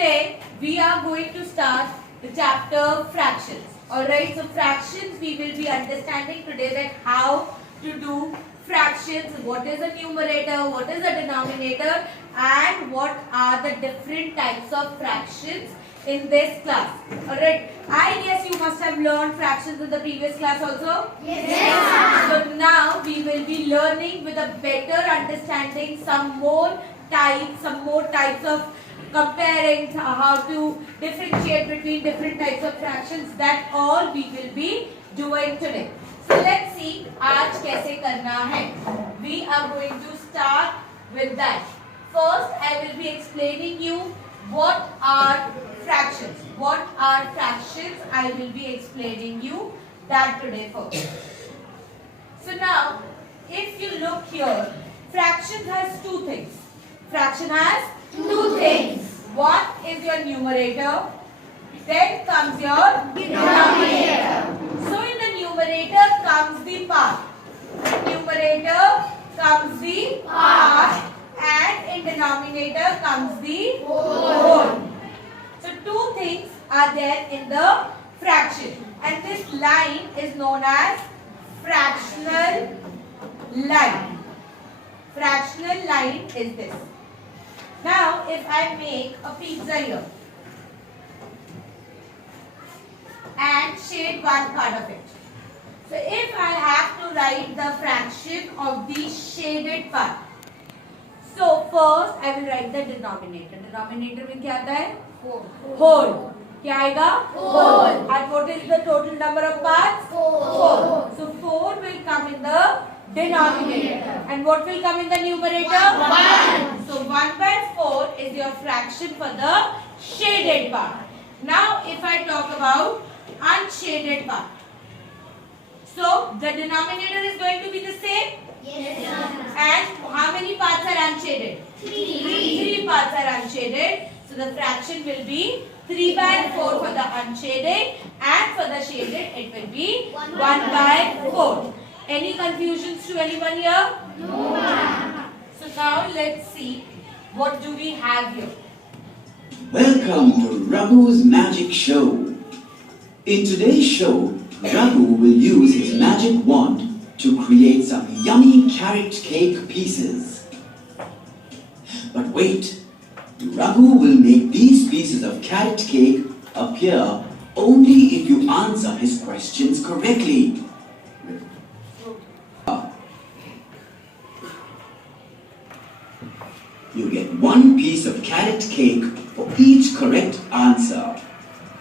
today we are going to start the chapter fractions. Alright, so fractions we will be understanding today that how to do fractions, what is a numerator, what is a denominator, and what are the different types of fractions in this class. Alright, I guess you must have learned fractions in the previous class also. Yes. So now we will be learning with a better understanding some more types of comparing how to differentiate between different types of fractions. That all we will be doing today. So let's see आज कैसे करना है. We are going to start with that. First I will be explaining you what are fractions. What are fractions? I will be explaining you that today first. So now if you look here, fraction has two things. Fraction has two things. One is your numerator, then comes your denominator. So in the numerator comes the part. In numerator comes the part, and in denominator comes the whole. So two things are there in the fraction, and this line is known as fractional line. Fractional line is this. Now, if I make a pizza here and shade one part of it. So, if I have to write the fraction of the shaded part. So, first I will write the denominator. Denominator में क्या आता है? Whole. क्या आएगा? Whole. And what is the total number of parts? 4. So, 4 will come in the denominator. And what will come in the numerator? 1. So 1 by 4 is your fraction for the shaded part. Now if I talk about unshaded part. So the denominator is going to be the same? Yes. And how many parts are unshaded? 3 parts are unshaded. So the fraction will be 3 by 4 for the unshaded, and for the shaded it will be 1 by 4. Any confusions to anyone here? No, ma'am. So now let's see what do we have here. Welcome to Raghu's Magic Show. In today's show, Raghu will use his magic wand to create some yummy carrot cake pieces. But wait, Raghu will make these pieces of carrot cake appear only if you answer his questions correctly. You get one piece of carrot cake for each correct answer.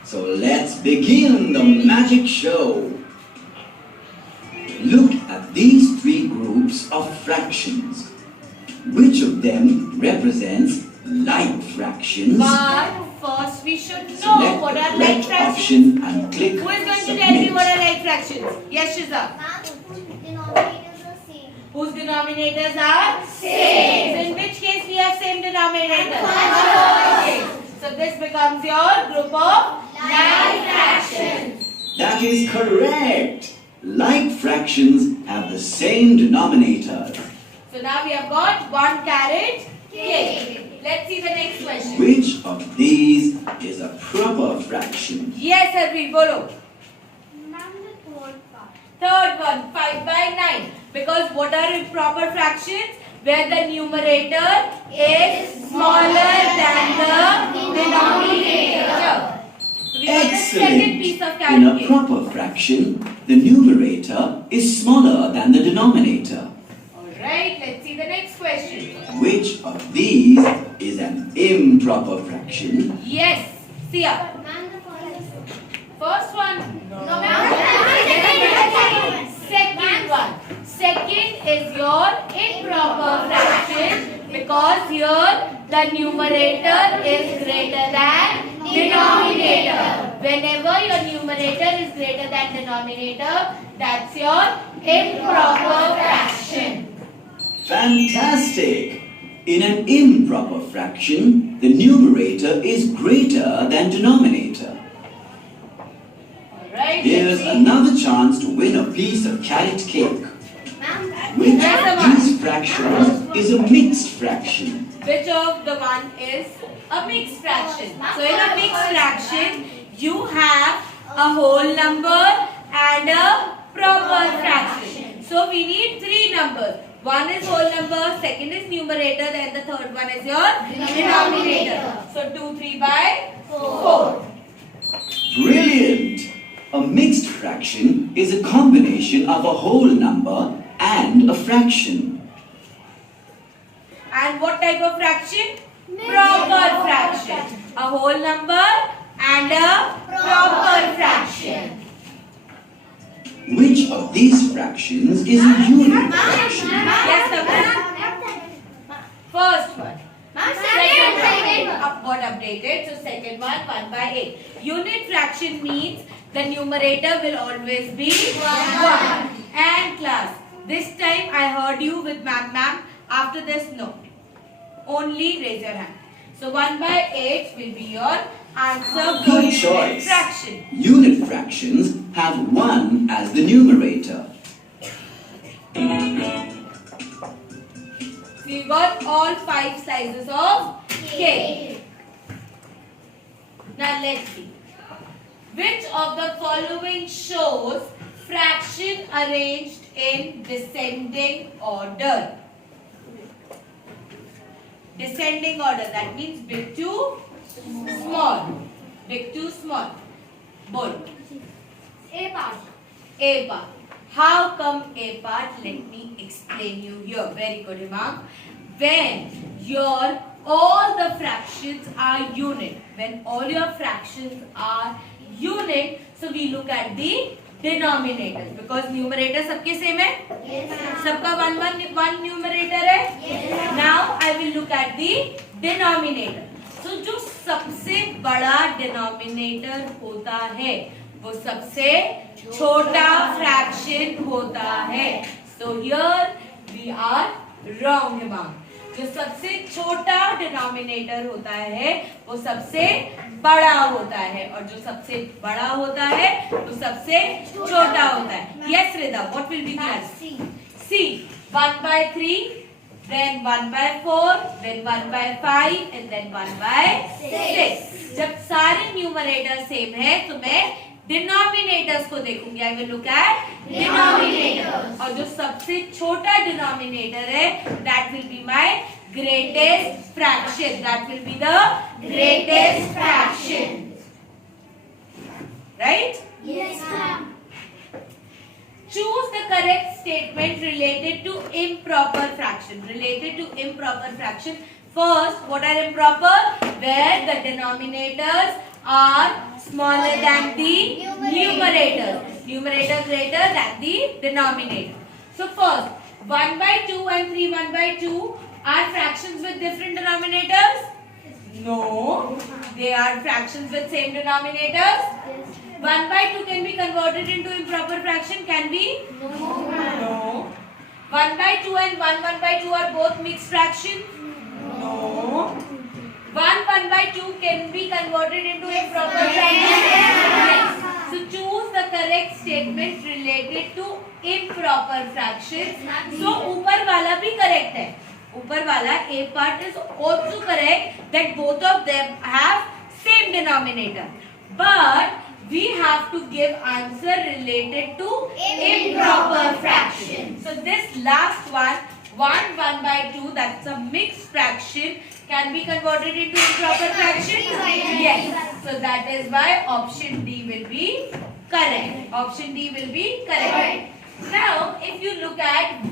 So let's begin the magic show. Look at these 3 groups of fractions. Which of them represents like fractions? But first we should know Select what the are like correct fractions. option and click Who is going to submit. tell me what are like fractions? Yes, Shiza. Denominators are same. Whose denominators are same. So in which case we have same denominator? Okay. So this becomes your group of like fractions. That is correct. Like fractions have the same denominator. So now we have got one carrot cake. Let's see the next question. Which of these is a proper fraction? Yes, Harpreet, bolo. Ma'am, the third part. Third one, 5 by 9. Because what are improper fractions? Where the numerator is smaller than the denominator. So we got the second piece of In carrot a cake. proper fraction, the numerator is smaller than the denominator. Alright, let's see the next question. Which of these is an improper fraction? Yes, Sia. Ma'am, the first is First one. No, Second one. Second is your improper fraction, because here the numerator is greater than denominator. Whenever your numerator is greater than denominator, that's your improper fraction. Fantastic! In an improper fraction, the numerator is greater than denominator. Alright, Here's let's see. another chance to win a piece of carrot cake. Ma'am, Which Yes, of ma'am. these fractions is a mixed fraction? which of the one is a mixed fraction. So in a mixed fraction, you have a whole number and a proper fraction. So we need three numbers. One is whole number, second is numerator, then the third one is your denominator. So 2 3 by 4. Brilliant! A mixed fraction is a combination of a whole number and a fraction. And what type of fraction? Proper fraction. A whole number and a proper fraction. Which of these fractions is a unit fraction? Yes, Tamara. First one. Second one. Got updated. So second one, 1 by 8. Unit fraction means the numerator will always be 1. And class, this time I heard you with ma'am. After this, no. Only raise your hand. So 1 by 8 will be your answer for Good unit choice. fraction. Unit fractions have 1 as the numerator. We got all 5 slices of cake. Now let's see. Which of the following shows fraction arranged in descending order? Descending order, that means big to small. Big to small. Bold. A part. A part. How come A part? Let me explain you here. Very good, Imam. When your all the fractions are unit, when all your fractions are unit, so we look at the denominators because numerator सबके same है. Yes. सबका one numerator है. Now I will look at the denominator. So जो सबसे बड़ा denominator होता है वो सबसे छोटा fraction होता है. So here we are wrong, Imam. जो सबसे छोटा denominator होता है वो सबसे बड़ा होता है और जो सबसे बड़ा होता है वो सबसे छोटा होता है. Yes, Rida, what will be the answer? C. 1 by 3, then 1 by 4, then 1 by 5 and then 1 by 6. जब सारे न्यूमरेटर सेम है तो मैं डिनोमिनेटर्स को देखूंगी. I will look at denominators और जो सबसे छोटा डिनोमिनेटर है that will be my greatest fraction. That will be the greatest fraction. Right? Yes, ma'am. Choose the correct statement related to improper fraction. Related to improper fraction. First, what are improper? Where the denominators are smaller than the numerator. Numerator greater than the denominator. So first, 1 by 2 and 3 1 by 2 are fractions with different denominators? No. They are fractions with same denominators. 1 by 2 can be converted into improper fraction, can we? No. 1 by 2 and 1 by 2 are both mixed fractions? No. 1 by 2 can be converted into improper fraction? Yes. So choose the correct statement related to improper fractions. So ऊपर वाला भी correct है. ऊपर वाला A part is also correct that both of them have same denominator. But we have to give answer related to improper fraction. So this last one, 1 by 2, that's a mixed fraction, can be converted into improper fraction? Yes. So that is why option D will be correct. Option D will be correct. Now, if you look at 1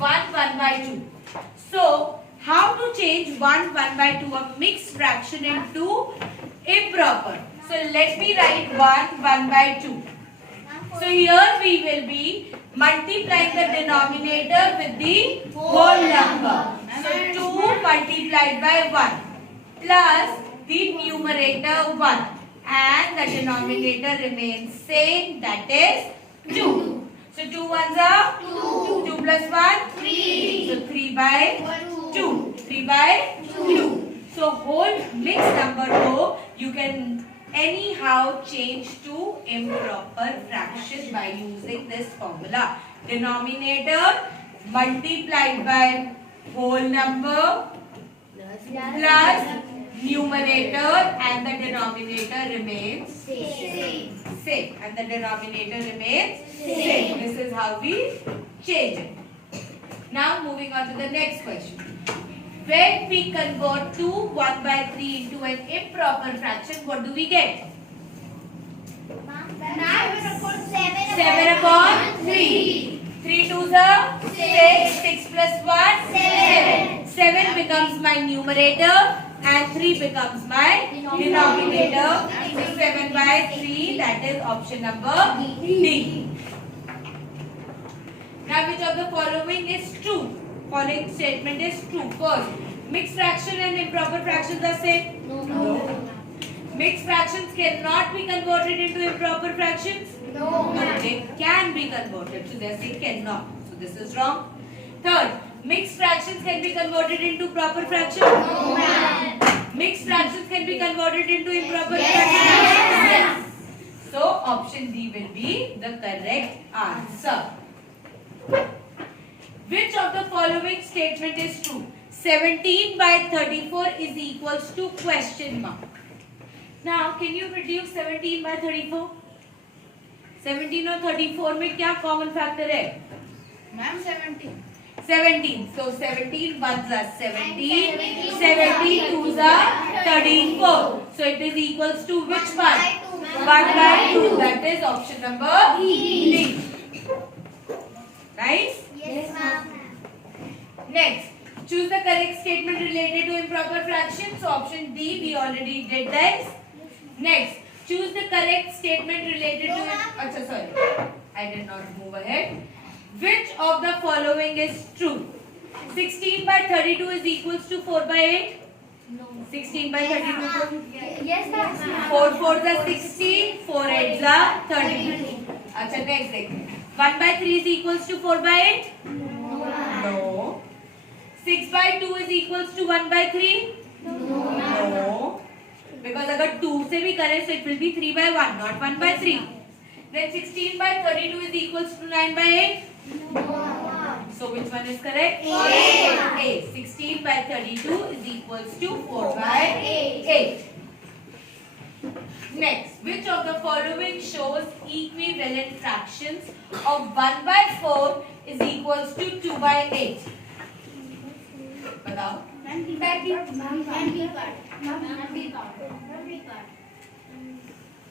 by 2. So, how to change 1 by 2, a mixed fraction, into improper? So let me write 1 by 2. So here we will be multiplying the denominator with the whole number. So 2 multiplied by 1 plus the numerator 1 and the denominator remains same, that is 2. So 2 ones are 2 plus 1 3. So 3 by 2. 3 by 2. So whole mixed number को you can anyhow change to improper fraction by using this formula. Denominator multiplied by whole number plus numerator and the denominator remains same. And the denominator remains same. This is how we change it. Now moving on to the next question. When we convert 2 1/3 into an improper fraction, what do we get? 7/3. 3 2s are 6. 6 plus 1 7. 7 becomes my numerator and 3 becomes my denominator. So 7/3, that is option number D. Now which of the following is true? Following statement is true. First, mixed fraction and improper fractions are same? No. Mixed fractions cannot be converted into improper fractions? No. They can be converted. So they are saying cannot. So this is wrong. Third, mixed fractions can be converted into proper fractions? No. Mixed fractions can be converted into improper fractions? Yes. So option D will be the correct answer. Which of the following statement is true? 17/34 is equals to question mark. Now, can you reduce 17/34? 17 और 34 में क्या common factor है? Ma'am, 17. 17. So 17 ones are 17. 17 twos are 34. So it is equals to which one? 1/2. That is option number D. Right? Yes, ma'am. Next, choose the correct statement related to improper fraction. So option D, we already did this. Next, choose the correct statement related to. Achha, sorry, I did not move ahead. Which of the following is true? 16/32 is equals to 4/8. No. 16/32. Yes, ma'am. 4 4s are 16. 4 8s are 32. अच्छा, next देखते हैं. 1/3 is equals to 4/8. No. 6/2 is equals to 1/3. No. Because अगर 2 से भी करें so it will be 3/1, not 1/3. Then 16/32 is equals to 9/8. So which one is correct? A. 16/32 is equals to 4/8. Next, which of the following shows equivalent fractions of 1/4 is equals to 2/8? बताओ.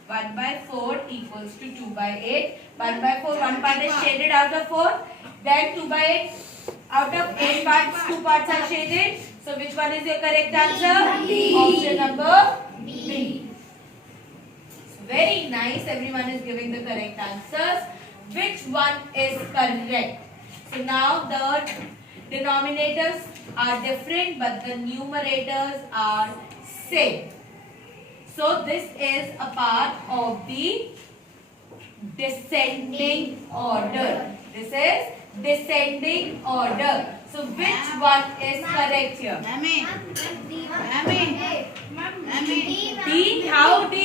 1/4 equals to 2/8. 1/4, one part is shaded out of 4. Then 2/8 out of 8 parts, 2 parts are shaded. So which one is your correct answer? Option number B. Very nice. Everyone is giving the correct answers. Which one is correct? So now the denominators are different, but the numerators are same. So this is a part of the descending order. This is descending order. So which one is correct here? D. How D?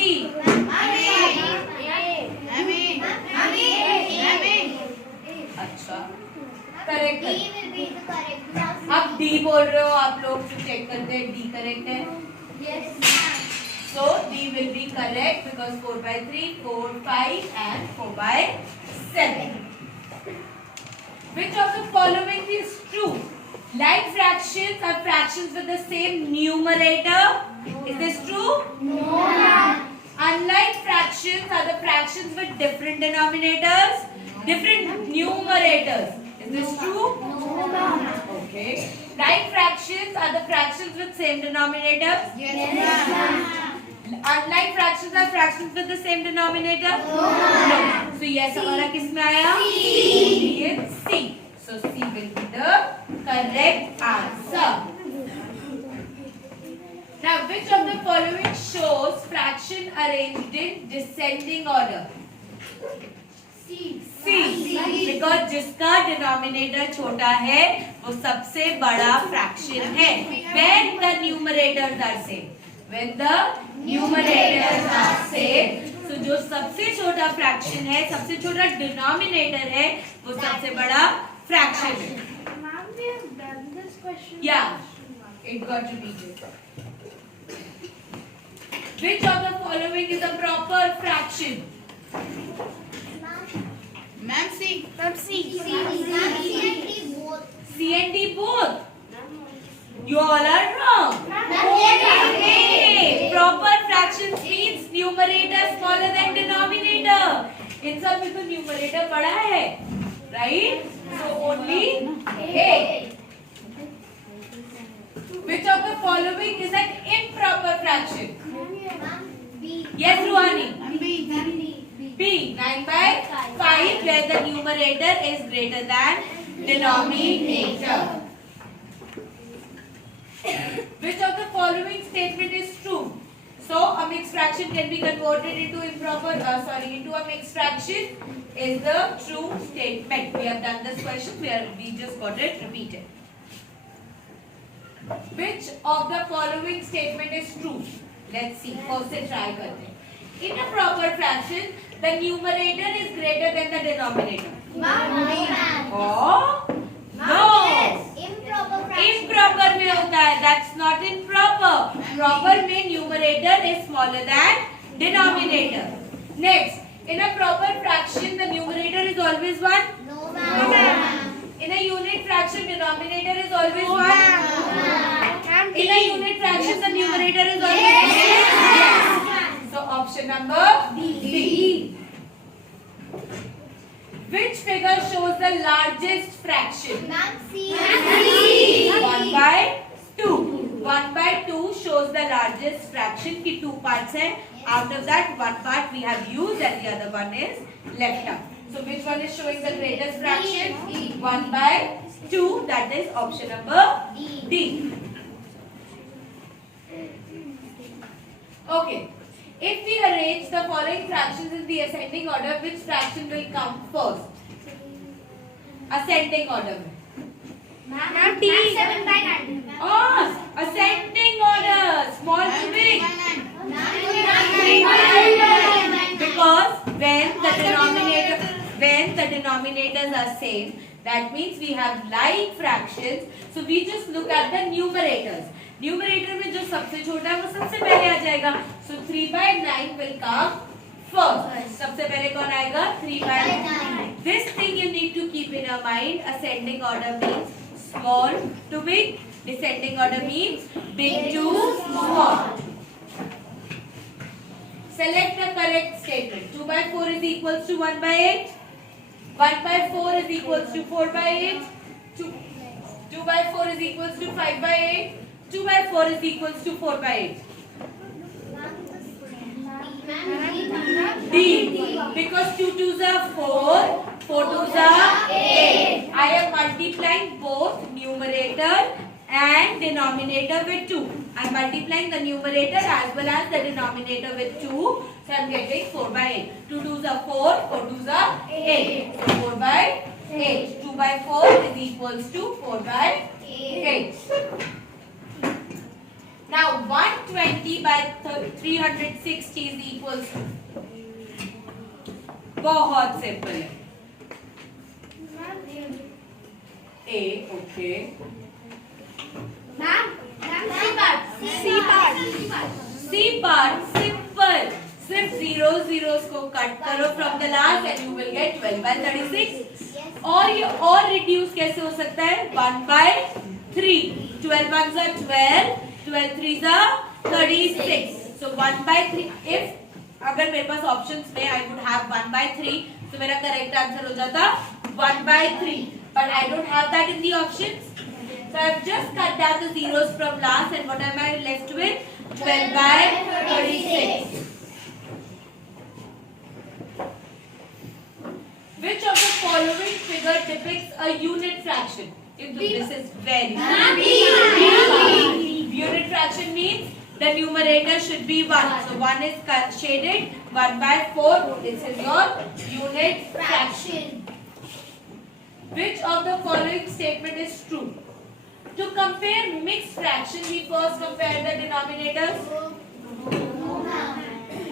अच्छा, correct है. आप D बोल रहे हो, आप लोग जो check करते हैं D करेक्ट है. So D will be correct because 4/3, 4, 5 and 4/7. Which of the following is true? Like fractions are fractions with the same numerator. Is this true? No. Unlike fractions are the fractions with different denominators, different numerators. Is this true? No. Okay. Like fractions are the fractions with same denominators. Yes, ma'am. Unlike fractions are fractions with the same denominator. No. So yes, हमारा किस में आया? C. So C will be the correct answer. Now, which of the following shows fraction arranged in descending order? C. Because जिसका denominator छोटा है वो सबसे बड़ा fraction है. When the numerators are same. When the numerators are same. So जो सबसे छोटा fraction है, सबसे छोटा denominator है, वो सबसे बड़ा fraction है. Ma'am, we have done this question. Yeah. It got repeated. Which of the following is a proper fraction? Ma'am, C. Ma'am, C. C and D both. You all are wrong. Okay. Proper fractions means numerator smaller than denominator. In सब में तो numerator बड़ा है, right? So only A. Which of the following is an improper fraction? Yes, Ruhani. B. 9 by 5, where the numerator is greater than denominator. Which of the following statement is true? So a mixed fraction can be converted into into a mixed fraction is the true statement. We have done this question where we just got it repeated. Which of the following statement is true? Let's see. First se try karte hain. In a proper fraction, the numerator is greater than the denominator. Oh no. Improper में होता है. That's not improper. Proper में numerator is smaller than denominator. Next, in a proper fraction, the numerator is always 1. No. In a unit fraction, denominator is always 1. In a unit fraction, the numerator is always 1. Yes. So option number D. Which figure shows the largest fraction? 1 by 2. 1 by 2 shows the largest fraction की 2 parts हैं. Out of that, one part we have used and the other one is left out. So which one is showing the greatest fraction? 1 by 2. That is option number D. Okay. If we arrange the following fractions in the ascending order, which fraction will come first? Ascending order. Ma'am, D. 7 by 9. Oh, ascending order. Small to big. Because when the denominators are same, that means we have like fractions. So we just look at the numerators. Numerator में जो सबसे छोटा है वो सबसे पहले आ जाएगा. So 3 by 9 will come first. सबसे पहले कौन आएगा? 3 by 9. This thing you need to keep in your mind. Ascending order means small to big. Descending order means big to small. Select the correct statement. 2 by 4 is equals to 1 by 8. 1 by 4 is equals to 4 by 8. 2 by 4 is equals to 5 by 8. 2 by 4 is equals to 4 by 8. D. Because 2 2s are 4, 4 2s are 8. I am multiplying both numerator and denominator with 2. I am multiplying the numerator as well as the denominator with 2. So I am getting 4 by 8. 2 2s are 4, 4 2s are 8. So 4 by 8. 2 by 4 is equals to 4 by 8. Now 120 by 360 is equals to. बहुत simple है. A, okay. C part simple. सिर्फ zeros को cut करो from the last and you will get 12 by 36. और ये और reduce कैसे हो सकता है? 1 by 3. 12 ones are 12. 12 threes are 36. So 1 by 3. If अगर मेरे पास options में I would have 1 by 3, तो मेरा correct answer हो जाता 1 by 3. But I don't have that in the options. So I have just cut down the zeros from last and what am I left with? 12 by 36. Which of the following figure depicts a unit fraction? This is very easy. Unit fraction means the numerator should be 1. So 1 is shaded. 1 by 4. This is your unit fraction. Which of the following statement is true? To compare mixed fraction, we first compare the denominators.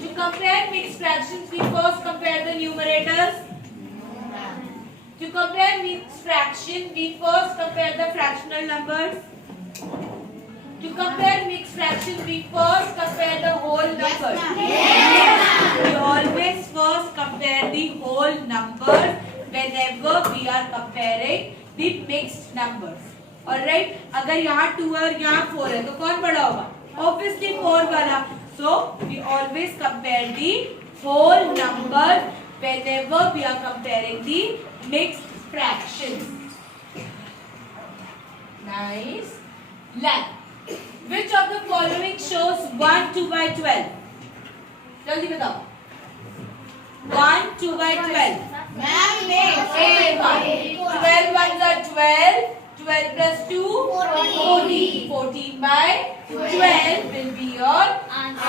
To compare mixed fractions, we first compare the numerators. To compare mixed fraction, we first compare the fractional numbers. To compare mixed fractions, we first compare the whole number. We always first compare the whole numbers whenever we are comparing the mixed numbers. Alright? अगर यहाँ 2 है और यहाँ 4 है तो कौन बड़ा होगा? Obviously 4 वाला. So we always compare the whole number whenever we are comparing the mixed fractions. Nice. Left. Which of the following shows 1 2 by 12? जल्दी बताओ. 1 2 by 12. A1. 12 ones are 12. 12 plus 2 14. 14 by 12 will be your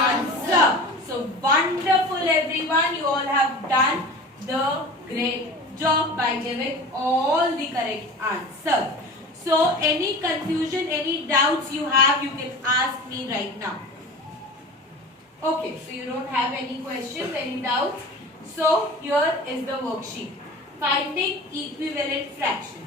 answer. So wonderful everyone. You all have done the great job by giving all the correct answers. So any confusion, any doubts you have, you can ask me right now. Okay, so you don't have any questions, any doubts. So here is the worksheet. Finding equivalent fraction.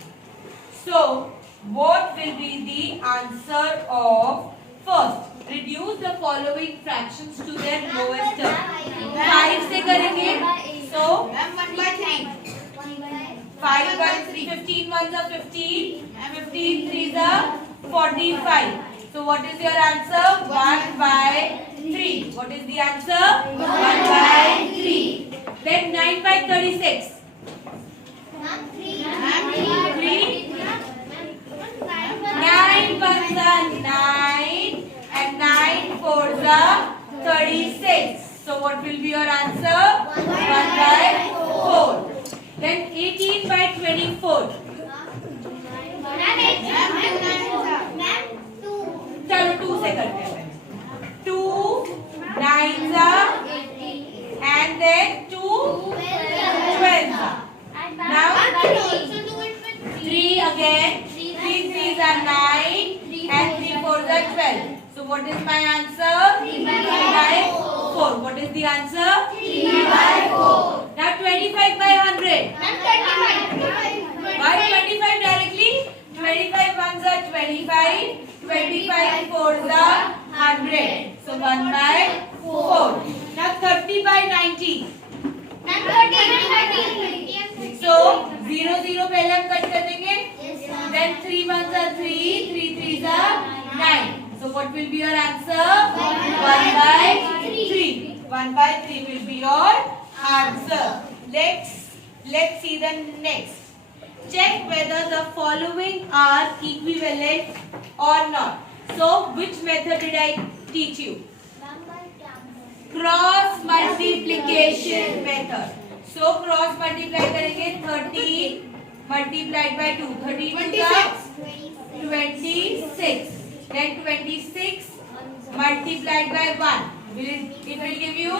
So what will be the answer of first? Reduce the following fractions to their lowest term. 5 से करेंगे. So 1 by 3. 5 by 3, 15 ones are 15, 15 threes are 45. So what is your answer? 1 by 3. What is the answer? 1 by 3. Then 9 by 36. 3. 9 ones are 9 and 9 fours are 36. So what will be your answer? 1 by 4. Then 18 by 24. चलो 2 से करते हैं. 2 9s are and then 2 12s are. Now 3 again. 3 3s are 9 and 3 4s are 12. So what is my answer? 3 by 4. What is the answer? 3 by 4. Now 25 by 100. Why 25 directly? 25 ones are 25. 25 fours are 100. So 1 by 4. Now 30 by 90. So 0 0 पहले हम cut कर देंगे. Then 3 ones are 3. 3 3s are 9. So what will be your answer? 1 by 3. 1 by 3 will be your answer. Let's see the next. Check whether the following are equivalent or not. So which method did I teach you? Cross multiplication method. So cross multiply करेंगे. 13 multiplied by 2. 13 to 26. Then 26 multiplied by 1. It will give you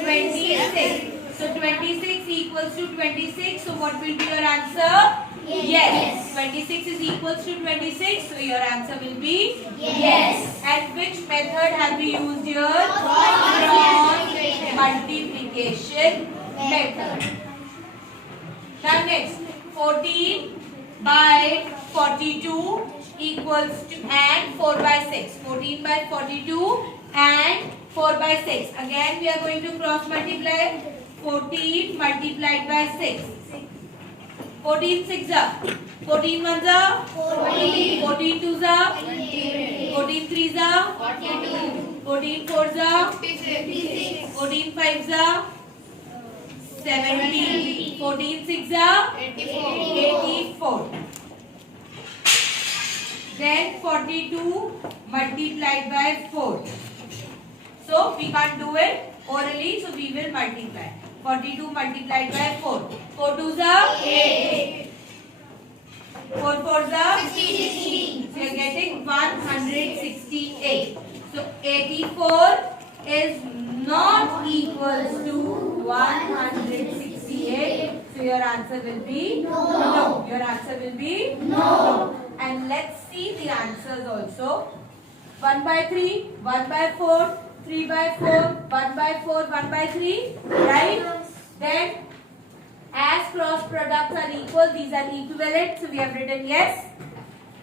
26. So 26 equals to 26. So what will be your answer? Yes. 26 is equals to 26. So your answer will be yes. And which method have we used here? Cross multiplication method. Now next, 14 by 42 equals to and 4 by 6. 14 by 42 and 4 by 6. Again we are going to cross multiply. 14 multiplied by 6. 14 6 are. 14 ones are. 14 twos are. 14 threes are. 14 fours are. 14 fives are. 70. 14 6 are. 84. Then 42 multiplied by 4. So we can't do it orally, so we will multiply. 42 multiplied by 4. 4 twos are 8. 4 fours are 16. So you are getting 168. So 84 is not equals to 168. So your answer will be no. Your answer will be no. And let's see the answers also. 1 by 3, 1 by 4, 3 by 4, 1 by 4, 1 by 3, right? Then as cross products are equal, these are equivalent, so we have written yes.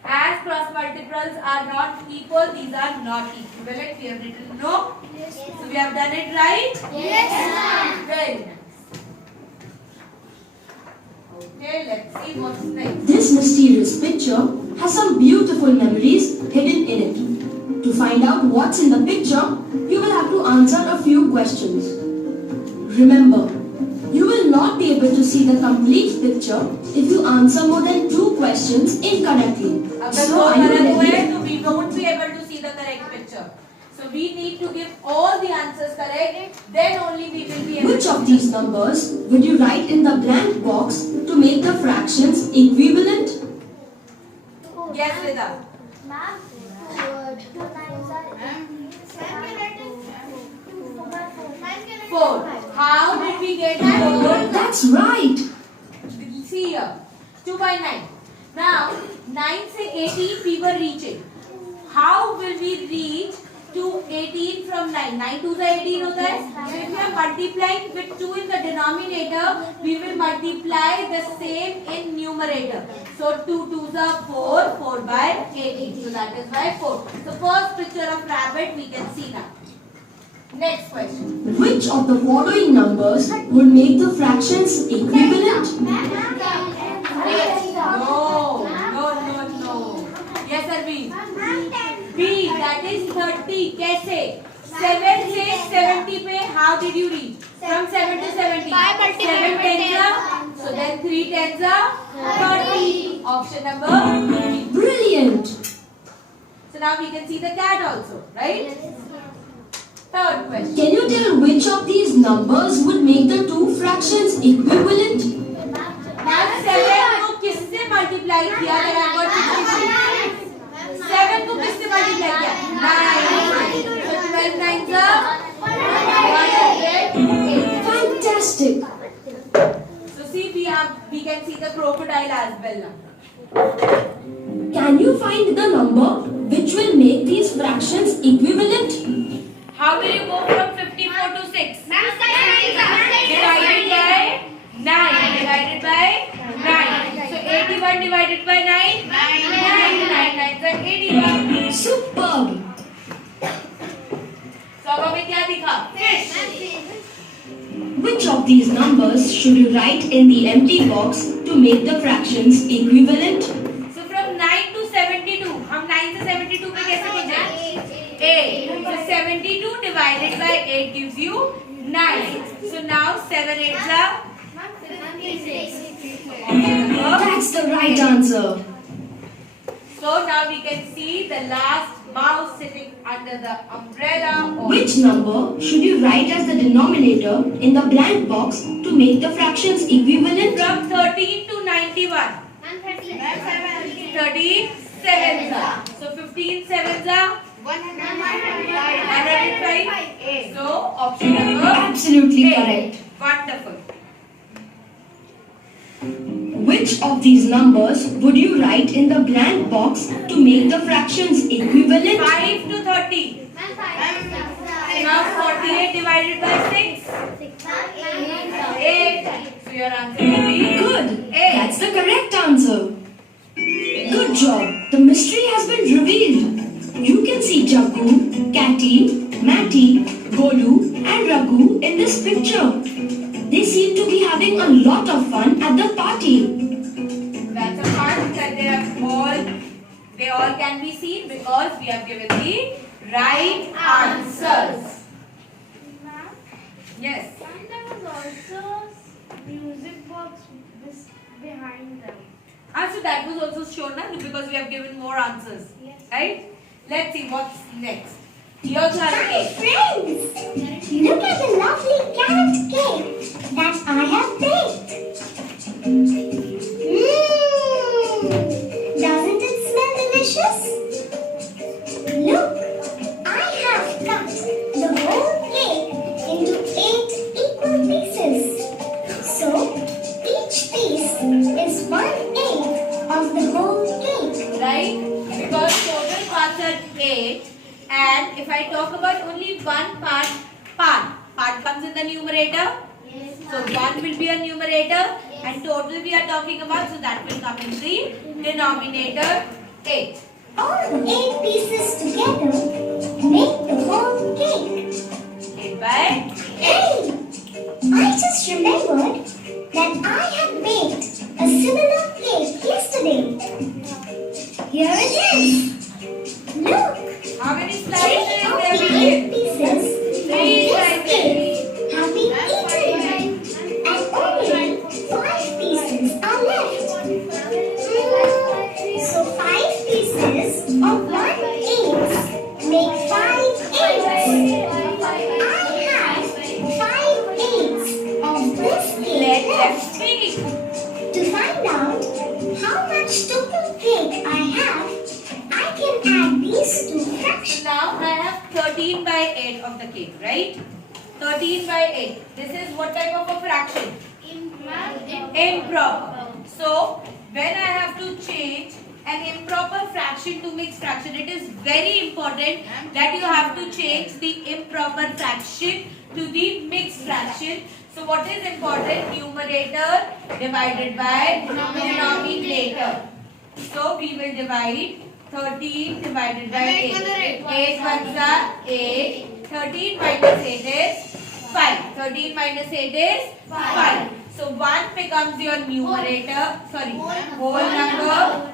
As cross multiples are not equal, these are not equivalent. We have written no. So we have done it right? Yes, ma'am. Very nice. Okay, let's see what's next. This mysterious picture has some beautiful memories hidden in it. To find out what's in the picture, you will have to answer a few questions. Remember, you will not be able to see the complete picture if you answer more than 2 questions incorrectly. अगर So, दो are you गलत हुए ready? तो we won't be able to see the correct picture. So we need to give all the answers correct. Then only we will be able Which to of these numbers would you write in the blank box to make the fractions equivalent? Yes, Rida. Ma'am, 2 times are 4. How did we get 4? That's right! See here. 2 by 9. Now, 9 से 18 we were reaching. How will we reach to 18 from 9? 9 2 से 18 होता है. So if we are multiplying with 2 in the denominator, we will multiply the same in numerator. So 2 2s are 4, 4 by 18. So that is why 4. So first picture of rabbit we can see now. Next question. Which of the following numbers would make the fractions equivalent? No. Yes, Arvind. B, that is 30. कैसे? 7 से 70 पे how did you reach? From 7 to 70. 7 tens are, so then 3 tens are 30. Option number 3. Brilliant! So now we can see the cat also, right? Third question. Can you tell which of these numbers would make the 2 fractions equivalent? Now 7 को किससे multiply किया? Then I got 63. 7 को किससे multiply किया? 9. So 12 nines are 108. Fantastic! So see, we can see the crocodile as well now. Can you find the number which will make these fractions equivalent? How will you go from 54 to 6? Divided by 9. Divided by 9. So 81 divided by 9? 9. 9 9 are 81. Superb! So अब हमें क्या दिखा? Fish. Which of these numbers should you write in the empty box to make the fractions equivalent? So from 9 to 72. हम 9 से 72 पे कैसे पहुंचे? 8. So 72 divided by 8 gives you 9. So now 7 8s are. That's the right answer. So now we can see the last mouse sitting under the umbrella. Which number should you write as the denominator in the blank box to make the fractions equivalent? From 13 to 91. 13 sevens are. So 15 sevens are 105. So option number Absolutely A. correct. Wonderful. Which of these numbers would you write in the blank box to make the fractions equivalent? 5 to 30. Now 48 divided by 6. 8. So your answer will be Good. A. That's the correct answer. Good job. The mystery has been revealed. You can see Jaggu, Catty, Matty, Golu and Raghu in this picture. They seem to be having a lot of fun at the party. That's a fact that they all can be seen because we have given the right answers. Yes. And there was also music box behind them. So that was also shown now because we have given more answers. Yes. Right? Let's see what's next. Your turn. A. Friends, look at the lovely carrot cake that I have baked. Doesn't it smell delicious? Look, I have cut the whole cake into 8 equal pieces. So, each piece is 1/8 of the whole cake. Right? Because total parts are 8. And if I talk about only one part comes in the numerator. Yes, So 1 will be a numerator and total we are talking about, so that will come in the denominator 8. All the 8 pieces together make the whole cake. 8 by. Hey! I just remembered that I had baked a similar cake yesterday. Here it is. Look! How many 3 slices of there the will 8 be? pieces of 3 this cake slices. have been eaten. And only 5 pieces are left. So 5 pieces of 1/8 make 5 eighths. I have 5 eighths of this cake Let them left. speak. To find out how much total cake I have, I can add these two So fractions. now I have 13 by 8 of the cake, right? 13 by 8. This is what type of a fraction? Improper. So when I have to change an improper fraction to mixed fraction, it is very important that you have to change the improper fraction to the mixed fraction. So what is important? Numerator divided by denominator. So we will divide 13 divided by 8. 8 ones are 8. 13 minus 8 is 5. 13 minus 8 is 5. So 1 becomes your numerator, whole number,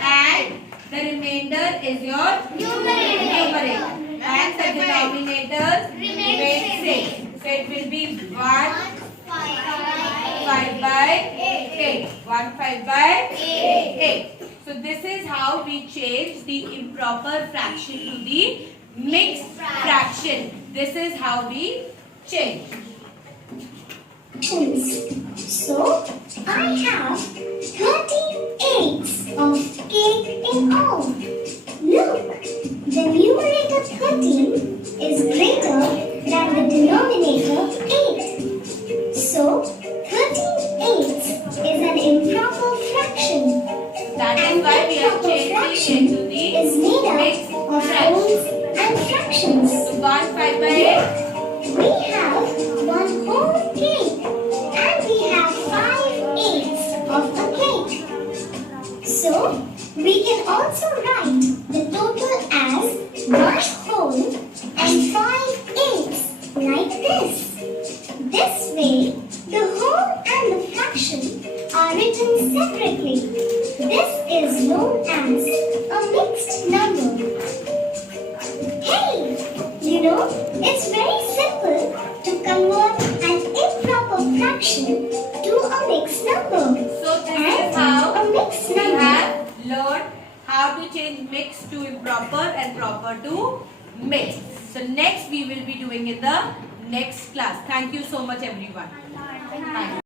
and the remainder is your numerator. And the denominator remains same. So it will be 1 5 by 8. 1 5 by 8. So this is how we change the improper fraction to the mixed fraction. This is how we change. So I have 38 of cake in all. Look, the numerator 13 is greater than the denominator 8. So 38 is an improper fraction. That is why we are changing into the Is made mixed up of fraction. wholes and fractions. So 1 5 by 8. We have one whole cake and we have 5/8 of a cake. So we can also write the total as 1 whole and 5/8 like this. This way, the whole and the fraction are written separately. This is known as a mixed number. Hey, you know, it's very simple to convert an improper fraction to a mixed number. So this And is how a mixed we number. have learned how to change mixed to improper and proper to mixed. So next we will be doing in the next class. Thank you so much everyone. Bye.